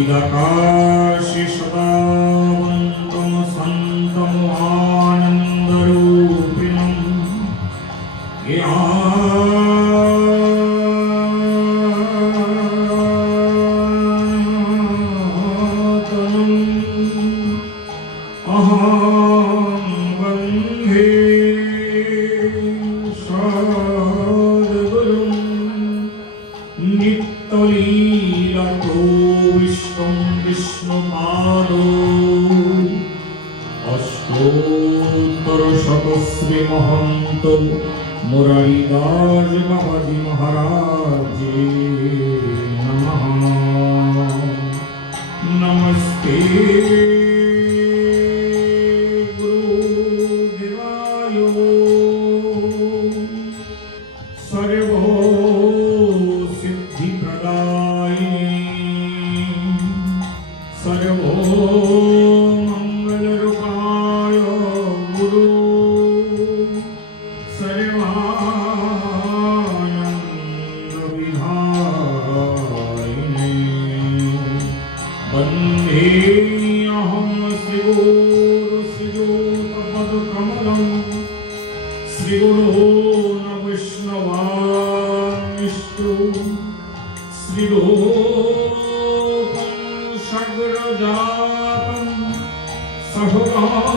इदकाशि सदावन्तं Oh,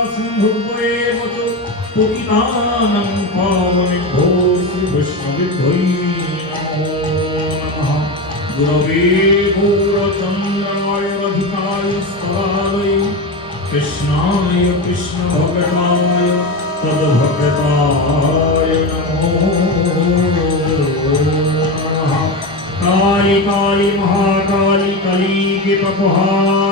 ব্রহ্মের মতো প্রতিভানং পাবনে ঘোষী বৈষ্ণবিভৈ নমো নমঃ। গুরবে গৌরচন্দ্রায় অধিকায় কৃষ্ণায় কৃষ্ণ ভগবায় তদ্ভগতায় কালী কালী মহাকালী কলী কৃপকুহার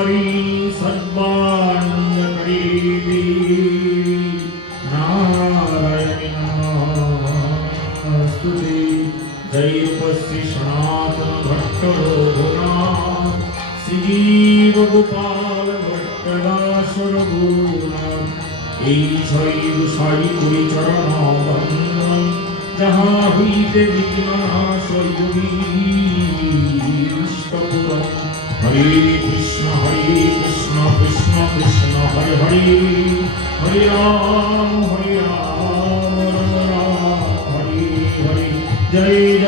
গোপাল ভট্টদাসর গুণাম এই শৈব সারি করি চরণ বন্দন যাহা হইতে বিঘ্ন সৈবিষ্টপুরম হরে কৃষ্ণ হরে কৃষ্ণ কৃষ্ণ কৃষ্ণ, হরে হরে। হরে রাম হরে রাম রাম, হরে হরে। জয়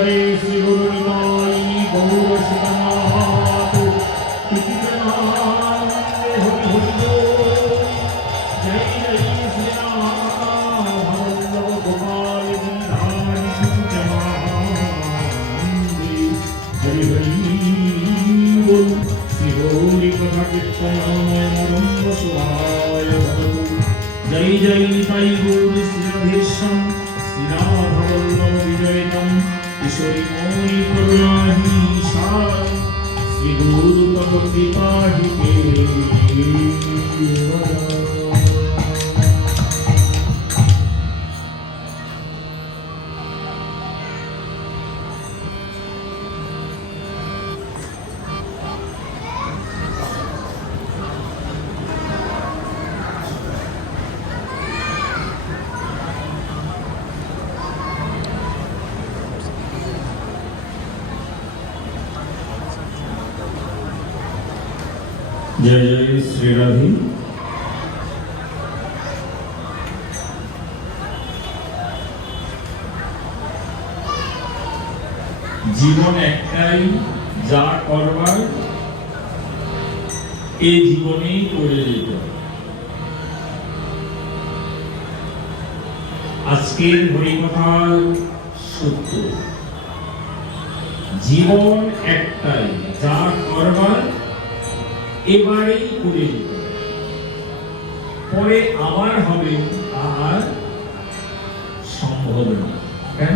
জয় জয় শ্রী রাধী জীবন একটাই যা করবার এই জীবনেই করে যেত আজকের হরিকথার সত্য জীবন একটাই যা করবার এবারেই করে পরে আবার হবে আর সম্ভব না কেন?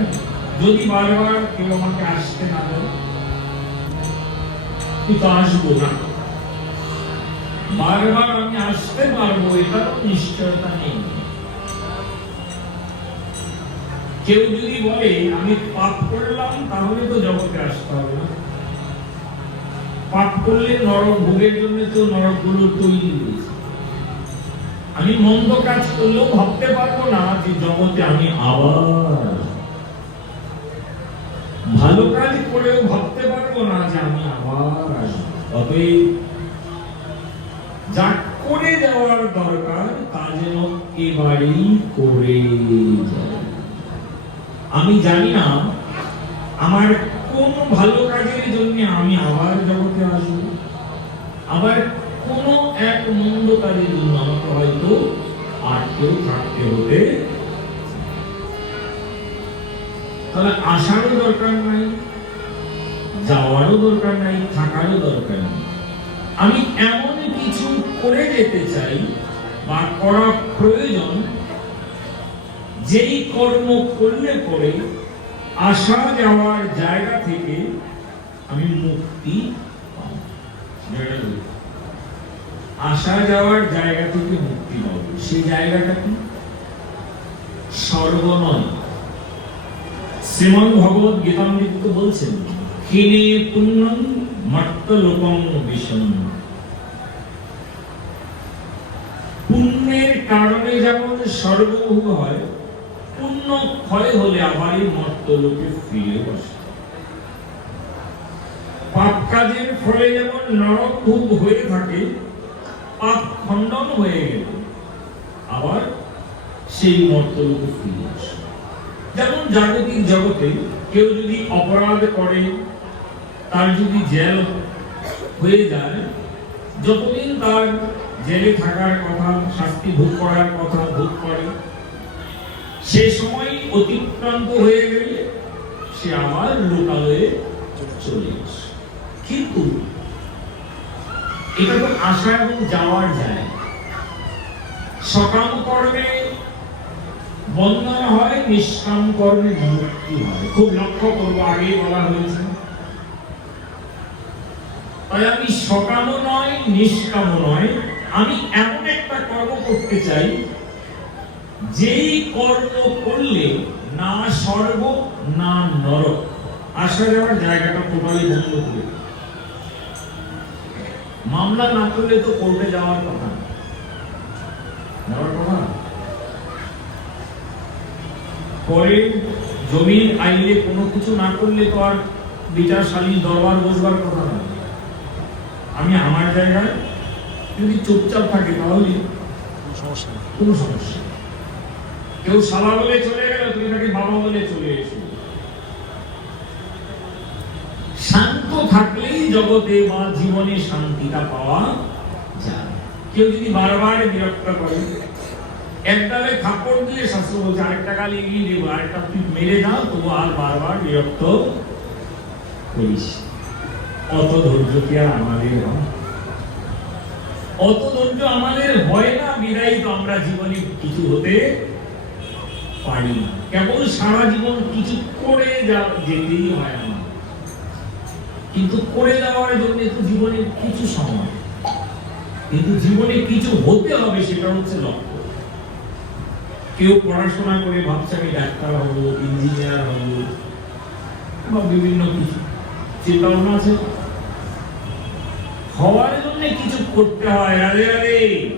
যদি বারবার কেউ আমাকে আসতে না দেয় কিন্তু আসব না। বারবার আমি আসতে পারব, এটারও নিশ্চয়তা নেই। কেউ যদি বলে, আমি পাপ করলাম, তাহলে তো জগতে আসতে হবে না। পাপ করলে নরক ভোগের জন্য তো নরকগুলো তৈরি হয়েছে। আমি মন্দ কাজ করলেও ভাবতে পারব না যে জগতে আমি আবার ভালো কাজ করেও ভাবতে পারব না যে আমি আবার অতএব যা করে যাওয়ার দরকার, তা যেন এবারেই করে যায় আমি জানি না আমার কোন ভালো কাজের জন্য আমি আবার জগতে আসব। আবার কোন এক মন্দ কাজের জন্য আমাকে হয়তো আটকেও থাকতে হতে তাহলে আসারও দরকার নাই, যাওয়ারও দরকার নাই, থাকারও দরকার নেই। আমি এমন কিছু করে যেতে চাই বা করা যেই কর্ম করলে পরে আসা যাওয়ার জায়গা থেকে আমি মুক্তি। আসা যাওয়ার জায়গা থেকে মুক্তি পাবো। সেই জায়গাটা কি? সর্বনয় শ্রীমন ভগবত গীতামৃত বলছেন ক্ষীণে পুণ্যম মর্ত লোকম বিষম। পুণ্যের কারণে যেমন সর্বভোগ হয় পুণ্য ক্ষয় হলে আবারই মর্ত লোকে ফিরে বসে। পাপ কাজের ফলে যেমন নরক ভোগ হয়ে থাকে, পাপ খণ্ডন হয়ে গেল আবার সেই মর্ত লোকে ফিরে আসে। যেমন জাগতিক জগতে কেউ যদি অপরাধ করে, তার যদি জেল হয়ে যায়, যতদিন তার জেলে থাকার কথা, শাস্তি ভোগ করার কথা ভোগ করে সে সময় অতিক্রান্ত হয়ে গেলে সে আবার লোকালয়ে চলে আসে। কিন্তু এটা তো আসা এবং যাওয়ার যায় সকাম কর্মে বন্ধন হয় নিষ্কাম কর্মে মুক্তি হয়। খুব লক্ষ্য করব, আগেই বলা হয়েছে। তাই আমি সকামও নয়, নিষ্কামও নয়। আমি এমন একটা কর্ম করতে চাই যেই কর্ম করলে না স্বর্গ না নরক আসা যাওয়ার জায়গাটা টোটালি বন্ধ করে মামলা না করলে তো কোর্টে যাওয়ার কথা। যাওয়ার কথা পরে জমির আইলে কোনো কিছু না করলে তো আর বিচার সালিশ দরবার বসবার কথা না। আমি আমার জায়গায় যদি চুপচাপ থাকে তাহলে কোনো সমস্যা। কেউ সালা বলে চলে গেল, তুমি তাকে বাবা বলে চলে এসো শান্ত থাকলেই জগতে বা জীবনে শান্তিটা পাওয়া যায়। কেউ যদি বারবার বিরক্ত করে একদালে খাপড় দিয়ে শাস্ত্র বলছে, আরেকটা গাল এগিয়ে দেবো, আরেকটা তুই মেরে দাও, তবু আর বারবার বিরক্ত করিস। অত ধৈর্য কি আর আমাদের হয়? অত ধৈর্য আমাদের হয় না, বিদায়ী তো আমরা জীবনে কিছু হতে পারি না কেবল সারা জীবন কিছু করে যা যেতেই হয় না। কিন্তু করে যাওয়ার জন্য তো জীবনের কিছু সময়। কিন্তু জীবনে কিছু হতে হবে, সেটা হচ্ছে লক্ষ্য। কেউ পড়াশোনা করে ভাবছে আমি ডাক্তার হব, ইঞ্জিনিয়ার হব, বা বিভিন্ন কিছু। চিন্তা ভাবনা আছে। হওয়ার জন্য কিছু করতে হয় আরে আরে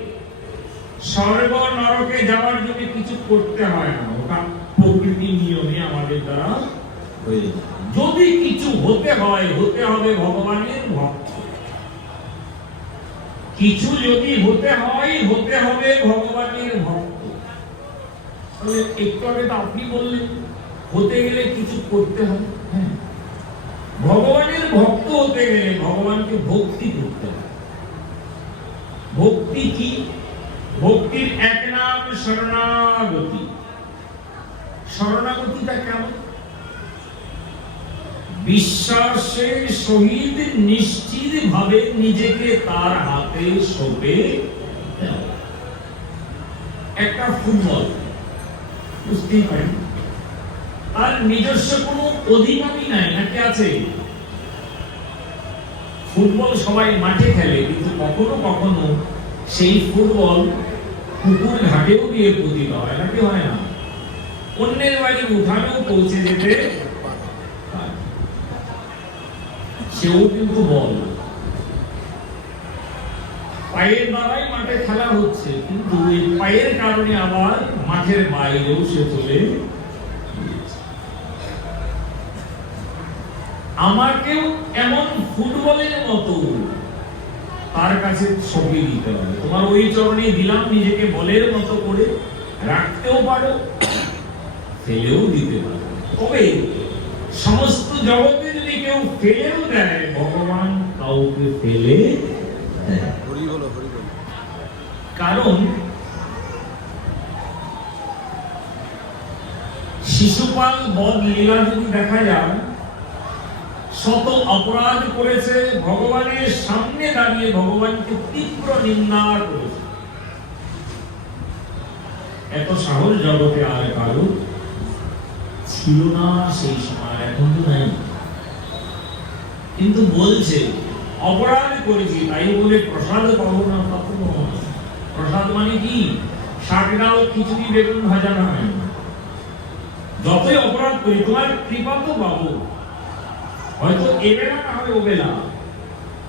স্বর্গ নরকে যাওয়ার জন্য কিছু করতে হয় না। প্রকৃতির নিয়মে আমাদের দ্বারা যদি কিছু হতে হয়, হতে হবে ভগবানের ভক্ত। কিছু যদি হতে হয় হতে হবে ভগবানের ভক্ত তাহলে একটু আগে তো আপনি বললেন হতে গেলে কিছু করতে হবে ভগবানের ভক্ত হতে গেলে ভগবানকে ভক্তি করতে হবে ভক্তি কি? ভক্তির এক নাম শরণাগতি। শরণাগতিটা কেমন? বিশ্বাসের সহিত নিশ্চিত ভাবে নিজেকে তার হাতে সঁপে একটা ফুটবল, বুঝতেই পারেন। তার নিজস্ব কোনো অধিকারই নাই, নাকি আছে? ফুটবল সবাই মাঠে খেলে, কিন্তু কখনো কখনো সেই ফুটবল পুকুর ঘাটেও গিয়ে পতিত হয়, নাকি হয় না? অন্যের বাড়ি উঠানেও পৌঁছে যেতে। সেও কিন্তু বল পায়ের দ্বারাই মাঠে খেলা হচ্ছে, কিন্তু এই পায়ের কারণে আবার মাঠের বাইরেও সে চলে। আমাকেও এমন ফুটবলের মতো তার কাছে সঁপে দিতে হবে তোমার ওই চরণে দিলাম, নিজেকে বলের মতো করে রাখতেও পারো ফেলেও দিতে পারো। তবে সমস্ত জগতে যদি কেউ ফেলেও দেয় ভগবান কাউকে ফেলে কারণ শিশুপাল বধ লীলা যদি দেখা যায় শত অপরাধ করেছে ভগবানের সামনে দাঁড়িয়ে ভগবানকে তীব্র নিন্দা করেছে। এত সাহস জগতে আর কারও ছিল না সেই সময়, এখন তো নাই। কিন্তু বলছে, অপরাধ করেছি, তাই বলে প্রসাদ পাবো না নয়। প্রসাদ মানে কি? শাক ডাল খিচুড়ি, বেগুন ভাজা যতই অপরাধ করি, তোমার কৃপা তো পাবো। হয়তো এবেলা না হবে ওবেলা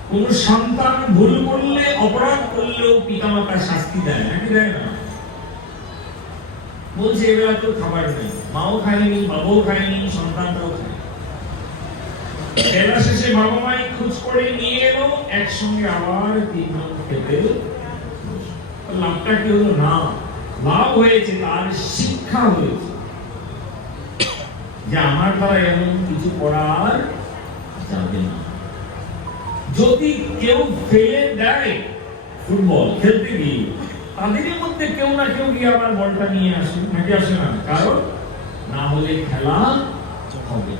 কোন সন্তান ভুল করলে, অপরাধ করলেও পিতামাতা শাস্তি দেয়, নাকি দেয় না? বলছে এবেলা তো খাবার নেই মাও খায়নি বাবাও খায়নি সন্তানটাও খায় বেলা শেষে বাবা মাই খোঁজ করে নিয়ে এলো, একসঙ্গে আবার তিনজন খেতে লাভটা কি হলো? না। লাভ হয়েছে, তার শিক্ষা হয়েছে। যে আমার দ্বারা এমন কিছু করার যাবে না। যদি কেউ ফেলে দেয়, ফুটবল খেলতে গিয়ে তাদেরই মধ্যে কেউ না কেউ গিয়ে আবার বলটা নিয়ে আসে, নাকি আসে না? কারণ না হলে খেলা হবে।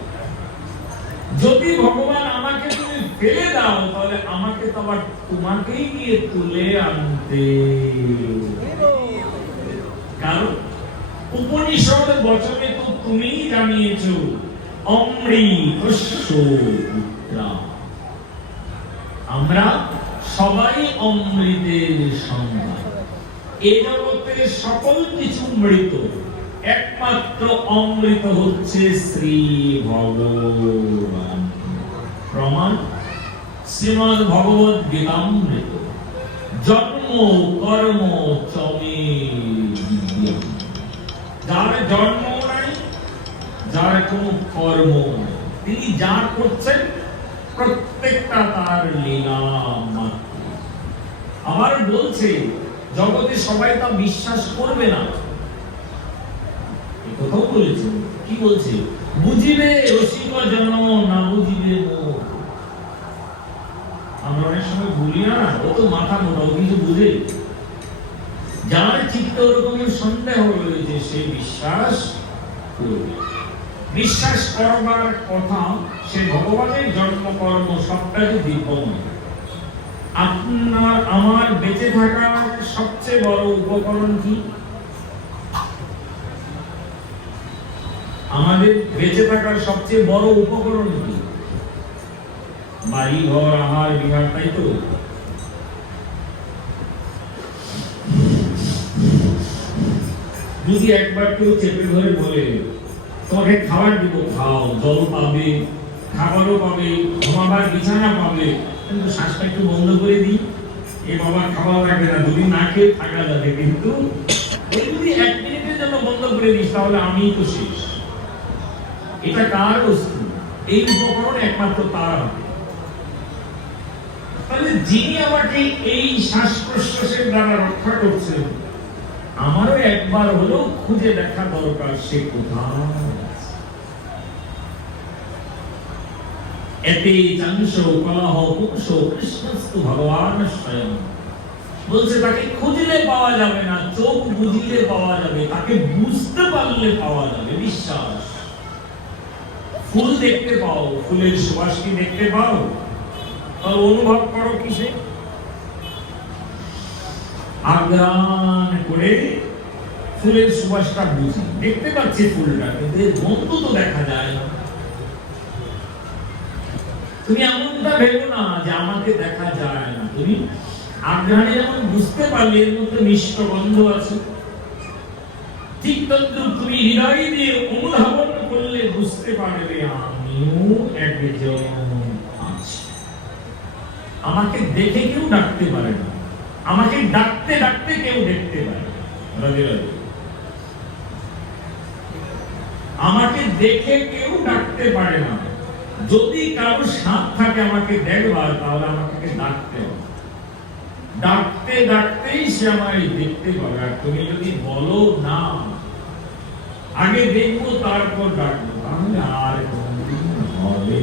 যদি ভগবান আমাকে তুমি ফেলে দাও, তাহলে আমাকে তো আবার তোমাকেই গিয়ে তুলে আনতে। কারণ উপনিষদ বচনে তো তুমি জানিয়েছ পুত্রা। আমরা সবাই অমৃতের সন্তান। এ জগতে সকল কিছু মৃত। একমাত্র অমৃত হচ্ছে শ্রী ভগবান। প্রমাণ? শ্রীমদ ভগবত গীতামৃত। জন্ম, কর্ম, চমে যার জন্ম নাই, যার কোনো কর্ম তিনি যা করছেন, প্রত্যেকটা তার লীলা আবার বলছে জগতে সবাই তা বিশ্বাস করবে না। কথাও বলেছে। কি বলছে? বুঝিবে রসিক না বুঝিবে আমরা অনেক সময় না, ও তো মাথা মোটা, ও কিছু বুঝে। যার ওরকমের সন্দেহ রয়েছে, সে বিশ্বাস করবে। বিশ্বাস করবার কথা, সে ভগবানের জন্ম কর্ম সবটাই দিব্যময় আপনার আমার বেঁচে থাকার সবচেয়ে বড় উপকরণ কি? আমাদের বেঁচে থাকার সবচেয়ে বড় উপকরণ কি? বাড়ি ঘর আহার, বিহার, তাই তো? যদি একবার কেউ চেপে ধরে বলে, তোমাকে খাবার দিব, খাও, জল পাবে, খাবারও পাবে, ঘুমাবার বিছানা পাবে কিন্তু শ্বাসটা একটু বন্ধ করে দিই। বাবা খাওয়া লাগবে না না খেয়ে থাকা যাবে, কিন্তু যদি এক মিনিটের জন্য বন্ধ করে দিস, তাহলে আমি তো শেষ। এটা কার বস্তু? এই উপকরণ একমাত্র তার হাতে। তাহলে যিনি আমাকে এই শ্বাস প্রশ্বাসের দ্বারা রক্ষা করছেন, আমারও একবার হলেও খুঁজে দেখা দরকার, সে কোথায়? এতে চাংশ কলহ পুংস কৃষ্ণস্তু ভগবান স্বয়ং। বলছে, তাকে খুঁজলে পাওয়া যাবে না, চোখ বুঝিলে পাওয়া যাবে, তাকে বুঝতে পারলে পাওয়া যাবে, বিশ্বাস। ফুল দেখতে পাও, ফুলের সুবাস কি দেখতে পাও? তার অনুভব করো কিসে? আগ্রান করে ফুলের সুবাসটা বুঝি। দেখতে পাচ্ছি ফুলটা, কিন্তু গন্ধ তো দেখা যায় না। তুমি এমনটা ভেবো না যে আমাকে দেখা যায় না। তুমি আগ্রানে যেমন বুঝতে পারলে এর মধ্যে মিষ্ট গন্ধ আছে। ঠিক তদ্রুপ তুমি হৃদয় দিয়ে অনুধাবন করলে বুঝতে পারবে আমিও একজন আমাকে দেখে কেউ ডাকতে পারে না। আমাকে ডাকতে ডাকতে কেউ দেখতে পারে আমাকে দেখে কেউ ডাকতে পারে না। যদি কারও সাপ থাকে আমাকে দেখবার, তাহলে আমাকে ডাকতে হবে। ডাকতে ডাকতেই সে আমায় দেখতে পাবে। আর তুমি যদি বলো না, আগে দেখব, তারপর ডাকবো। তাহলে আর হবে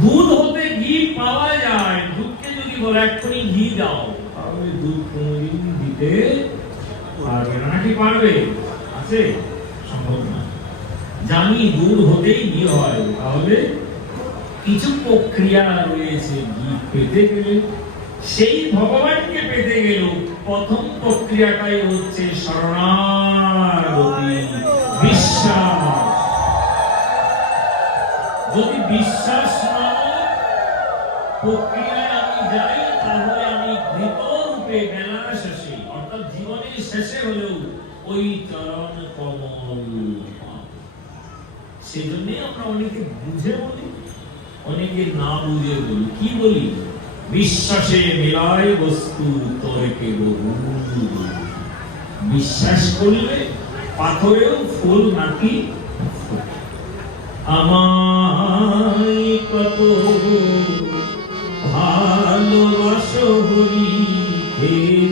দুধ হতে ঘি পাওয়া যায়। দুধকে যদি বলে, এক্ষুনি ঘি দাও, তাহলে দুধ কোনোদিন দিতে পারবে নাকি পারবে? আছে? সম্ভব না। জানি দুধ হতেই ঘি হয়। তাহলে কিছু প্রক্রিয়া রয়েছে ঘি পেতে গেলে। সেই ভগবানকে পেতে গেল প্রথম প্রক্রিয়াটাই হচ্ছে শরণাগতি, বিশ্বাস। যদি বিশ্বাস নামক প্রক্রিয়ায় আমি যাই, তাহলে আমি ঘৃত রূপে বেলার শেষে অর্থাৎ জীবনের শেষে হলেও ওই চরণ কমল। সেজন্যই আমরা অনেকে বুঝে বলি, অনেকে না বুঝে বলি। কি বলি? বিশ্বাসে মেলায় বস্তু তর্কে বিশ্বাস করলে পাথরেও ফুল, নাকি। আমায় কত ভালোবাসো হরি থেকে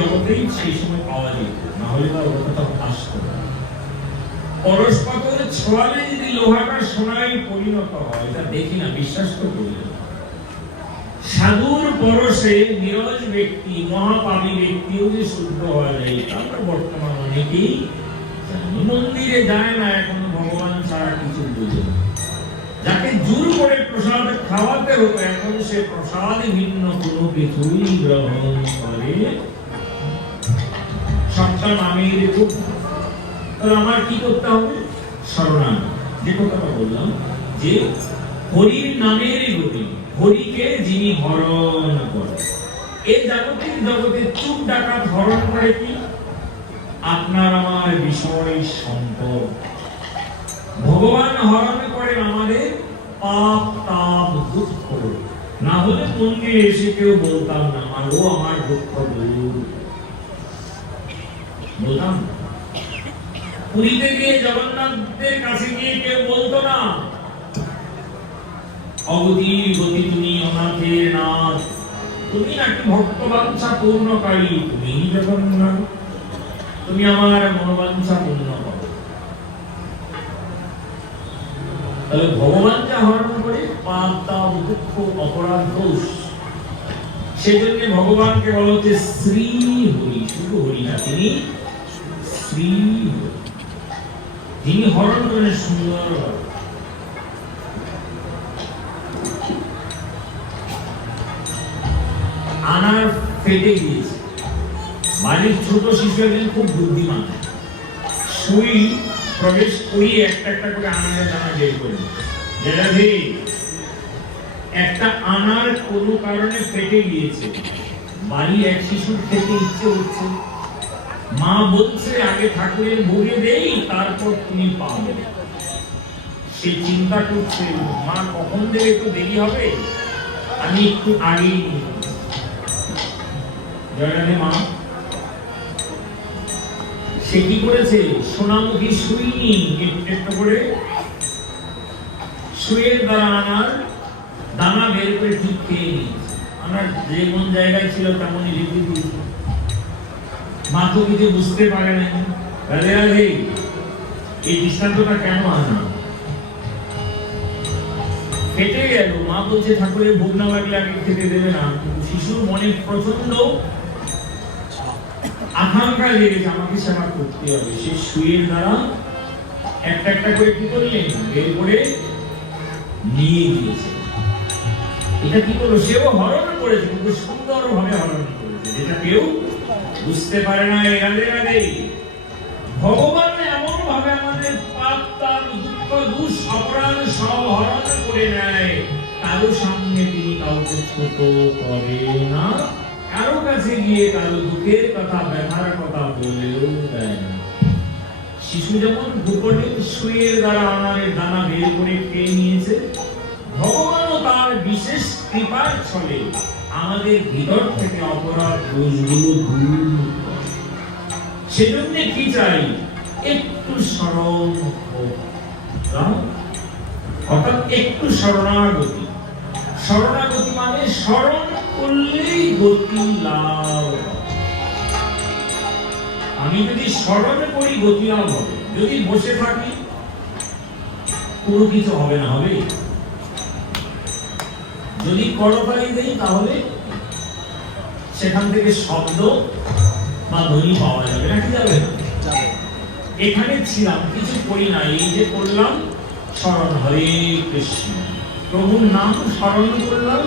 জগতেই সেই সময় পাওয়া যেত না হলে তার কথা আসতো ছোঁয়ালে যদি লোহাটা সোনায় পরিণত হয় দেখি না বিশ্বাস তো করি। সাধুর পরশে নিরজ ব্যক্তি মহাপাপী ব্যক্তিও যে শুদ্ধ যায় আমরা বর্তমান অনেকেই। মন্দিরে যায় না এখন ভগবান ছাড়া কিছু বুঝে। যাকে জোর করে প্রসাদ খাওয়াতে হতো এখন সে প্রসাদ ভিন্ন কোনো কিছুই গ্রহণ করে খুব তাহলে আমার কি করতে হবে? যে কথাটা বললাম, যে হরির গতি, হরিকে যিনি হরণ করে এ জাগতিক জগতে চুপ ডাকাত হরণ করে কি? আপনার আমার বিষয় সম্পদ। ভগবান হরণ করেন আমাদের পাপ তাপ দুঃখ। না হলে মন্দিরে এসে কেউ বলতাম না, আরও আমার দুঃখ দূর বলতাম। পুরীতে গিয়ে জগন্নাথের কাছে গিয়ে কেউ বলতো না অগতির গতি তুমি অনাথের নাথ। তুমি নাকি ভক্তবাঞ্ছা পূর্ণকারী তুমি জগন্নাথ। তুমি আমার মনোবাঞ্ছা পূর্ণ করো। তাহলে ভগবান যা হরণ করে পাপ, তাপ, দুঃখ, অপরাধ, দোষ, সেজন্য ভগবানকে বলা হচ্ছে শ্রী হরি শুধু হরি না, তিনি হরি হরণ করেন সুন্দর আনার ফেটে গিয়েছে বাড়ির ছোট শিশু একদিন খুব বুদ্ধিমান সুই প্রবেশ করিয়ে একটা একটা করে আনারের দানা বের করে যেটা একটা আনার কোনো কারণে ফেটে গিয়েছে বাড়ি এক শিশুর খেতে ইচ্ছে হচ্ছে মা বলছে, আগে ঠাকুরের ভোগে দেই, তারপর তুমি পাবে সে চিন্তা করছে, মা কখন দেবে একটু দেরি হবে? আমি একটু আগেই নিয়ে মা। সে কি করেছে? সোনামুখী সুই নিয়ে একটু করে সুয়ের দ্বারা আনার দানা বের করে ঠিক খেয়ে নিয়েছে। আমার যে কোন জায়গায় ছিল, তেমনই রেখে দিয়েছে মা তো কিছু বুঝতে পারে না রাধে রাধে এই দৃষ্টান্তটা কেন আনা? কেটে গেল। মা বলছে, ঠাকুরের ভোগ না লাগলে আগে খেতে দেবে না। শিশুর মনে প্রচণ্ড আকাঙ্ক্ষা লেগেছে, আমাকে সেবা করতে হবে। সে শুয়ের দ্বারা একটা একটা করে কি করলেন? বের করে নিয়ে গিয়েছে। এটা কি করল? সেও হরণ করেছে, কিন্তু সুন্দর ভাবে হরণ করেছে। যেটা কেউ বুঝতে পারে না এই রাধে রাধে ভগবান এমন ভাবে আমাদের পাপ তাপ দুঃখ দুষ অপরাধ সব হরণ করে নেয়। কারও সামনে তিনি কাউকে ছোট করে না। কারও কাছে গিয়ে কারও দুঃখের কথা, ব্যথার কথা বলেও দেয় না। শিশু যেমন গোপনে শুয়ের দ্বারা আনারের দানা বের করে খেয়ে নিয়েছে, ভগবানও তার বিশেষ কৃপার ছলে। আমাদের ভিতর থেকে অপরাধ দোষগুলো দূর। সেজন্য কি চাই একটু। রাম? অর্থাৎ একটু শরণাগতি শরণাগতি মানে স্মরণ করলেই গতি লাভ আমি যদি স্মরণ করি গতি লাভ হবে যদি বসে থাকি, কোনো কিছু হবে না, হবে যদি করতালি দেই তাহলে সেখান থেকে শব্দ বা ধ্বনি পাওয়া যাবে। নাকি যাবে? এখানে ছিলাম কিছু করি না এই যে করলাম স্মরণ। হরে কৃষ্ণ। প্রভুর নাম স্মরণ করলাম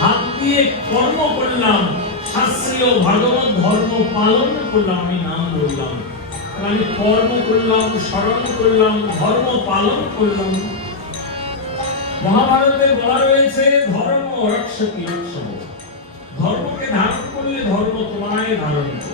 হাত দিয়ে কর্ম করলাম শাস্ত্রীয় ভাগবত ধর্ম পালন করলাম আমি নাম বললাম। আমি কর্ম করলাম স্মরণ করলাম ধর্ম পালন করলাম। মহাভারতে বলা রয়েছে ধর্ম রক্ষতি ধর্মকে ধারণ করলে ধর্ম তোমায় ধারণ করবে